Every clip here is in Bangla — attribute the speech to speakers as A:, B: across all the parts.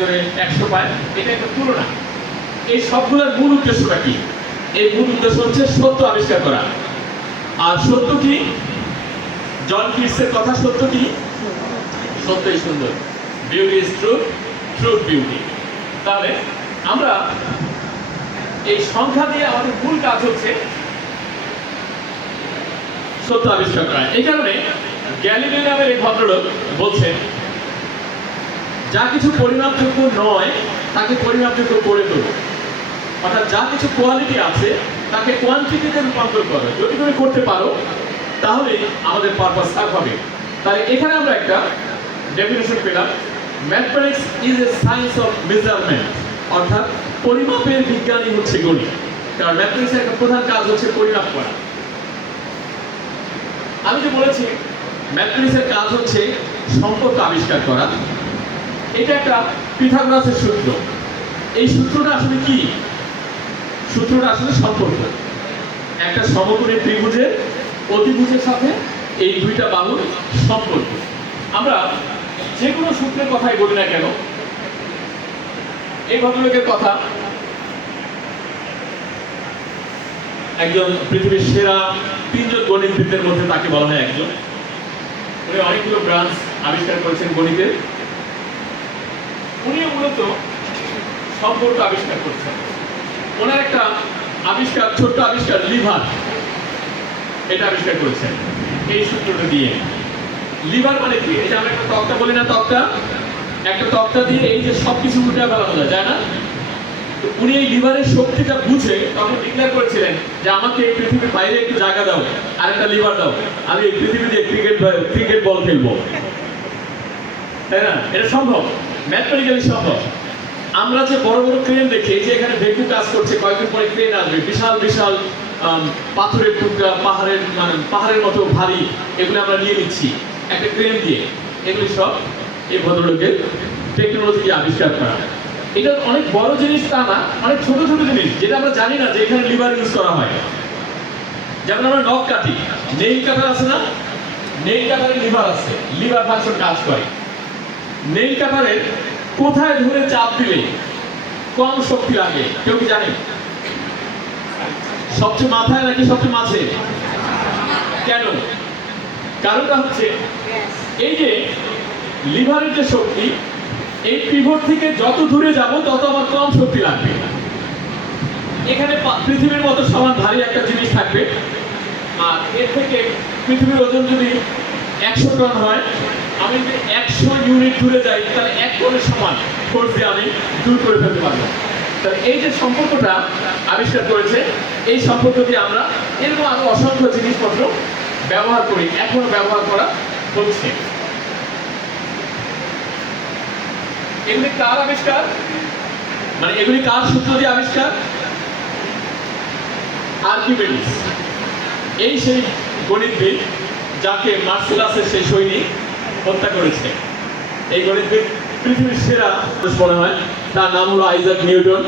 A: একজনে একশো পায় এটা একটা তুলনা। এই সবগুলোর মূল উদ্দেশ্যটা কি? এই মূল উদ্দেশ্য হচ্ছে সত্য আবিষ্কার করা। আর সত্য কি? জন কিটসের কথা সত্য কি? সত্যই সুন্দর। Beauty is truth truth beauty তাহলে আমরা এই সংখ্যা দিয়ে আমাদের মূল কাজ হচ্ছে সত্য আবিষ্কার করা। এই কারণে গ্যালিলি নামের এই ভদ্রলোক বলছেন যা কিছু পরিমাপযোগ্য নয়, তাকে পরিমাপযোগ্য করে তোলো অর্থাৎ যা কিছু কোয়ালিটি আছে, তাকে কোয়ান্টিটিতে রূপান্তর করো। যদি তুমি করতে পারো তাহলে আমাদের পারপাস সার্ভ হবে। তাহলে এখানে আমরা একটা ডেফিনেশন পেলাম। Mathematics is a science of measurement অর্থাৎ পরিমাপের বিজ্ঞানই হচ্ছে গণিত। কারণ ম্যাথমেটিক্সের একটা প্রধান কাজ হচ্ছে পরিমাপ করা। আমি যে বলেছি ম্যাথমেটিক্সের কাজ হচ্ছে সম্পর্ক আবিষ্কার করা। এটা একটা পিথাগোরাসের সূত্র। এই সূত্রটা আসলে কি? সূত্রটা আসলে সম্পর্ক। একটা সমকোণী ত্রিভুজের অতিভুজের সাথে এই দুইটা বাহুর সম্পর্ক। আমরা যে কোনো সূত্রের কথাই বলি না কেন এই ভদ্রলোকের কথা একজন পৃথিবীর সেরা তিনজন গণিতবিদদের মধ্যে তাকে বলা হয় একজন। উনি অনেকগুলো ব্রাঞ্চ আবিষ্কার করেছেন গণিতের। উনি মূলত সম্পর্ক আবিষ্কার করছেন। ওনার একটা আবিষ্কার, ছোট্ট আবিষ্কার, লিভার। এটা আবিষ্কার করেছেন এই সূত্রটা দিয়ে। লিভার মানে কি? এই যে আমরা একটা তক্তা বলি না তক্তা? একটা তক্তা দিয়ে এই যে সব কিছু উল্টে ফেলানো যায় তাই না উনি এই লিভারের শক্তিটা বুঝে তখন ডিক্লেয়ার করেছিলেন যে আমাকে এই পৃথিবীর বাইরে একটু জায়গা দাও, আর একটা লিভার দাও। আমি এই পৃথিবীতে ক্রিকেট ক্রিকেট বল খেলব। তাই না? এটা সম্ভব? ম্যাথমেটিক্যালি সম্ভব, আমরা যে বড় বড় ক্রেন দেখি যে এখানে ভেকু কাজ করছে, কয়েকদিন পরে ক্রেন আসবে, বিশাল বিশাল পাথরের টুকরা, পাহাড়ের মানে পাহাড়ের মতো ভারী, এগুলো আমরা নিয়ে নিচ্ছি, একটা ক্রেন দিয়ে। এগুলি সব এই ভদ্রলোকের টেকনোলজি আবিষ্কার করা। এটা অনেক বড় জিনিস তা না, অনেক ছোট ছোট জিনিস, যেটা আমরা জানি না যে এখানে লিভার ইউজ করা হয়। যেমন আমরা নখ কাটি, নেইল কাটার আছে না? নেইল কাটারে লিভার আছে লিভার ফাংশন কাজ করে। নেইল কাটারের কোথায় ধরে চাপ দিলে কম শক্তি লাগে? কেউ কি জানে? সবচেয়ে মাথায় নাকি সবচেয়ে মাঝে? কেন? কারণটা হচ্ছে এই যে লিভারের যে শক্তি, এই পিভট থেকে যত দূরে যাব, তত আমার কম শক্তি লাগবে। এখানে পৃথিবীর মতো সমান ভারী একটা জিনিস থাকবে। আর এর থেকে পৃথিবীর ওজন যদি একশো টন হয়, আমি দূরে যাই তাহলে এক টনের সমান ফোর্স আমি দূর করে ফেলতে পারব। তাহলে এই যে সম্পর্কটা আবিষ্কার করেছে, এই সম্পর্ক দিয়ে আমরা এরকম আরও অসংখ্য জিনিসপত্র ব্যবহার করি এখনও ব্যবহার করা হচ্ছে। এগুলি কার আবিষ্কার? মানে এগুলি কার সূত্র দিয়ে আবিষ্কার? আর্কিমেডিস। এই সেই গণিতবিদ যাকে মার্সেলাসের সেই সৈনিক হত্যা করেছে। এই গণিতবিদ পৃথিবীর সেরা মনে হয়। তার নাম হলো আইজাক নিউটন।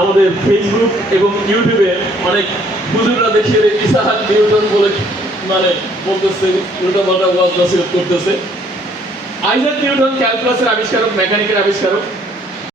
A: আমাদের ফেসবুক এবং ইউটিউবে অনেক হুজুররা দেখিয়ে ইসাহাক নিউটন বলে মানে বলতেছে উল্টা পাল্টা ওয়াজ করতেছে। আইজাক নিউটন ক্যালকুলাসের আবিষ্কারক মেকানিকের আবিষ্কারক।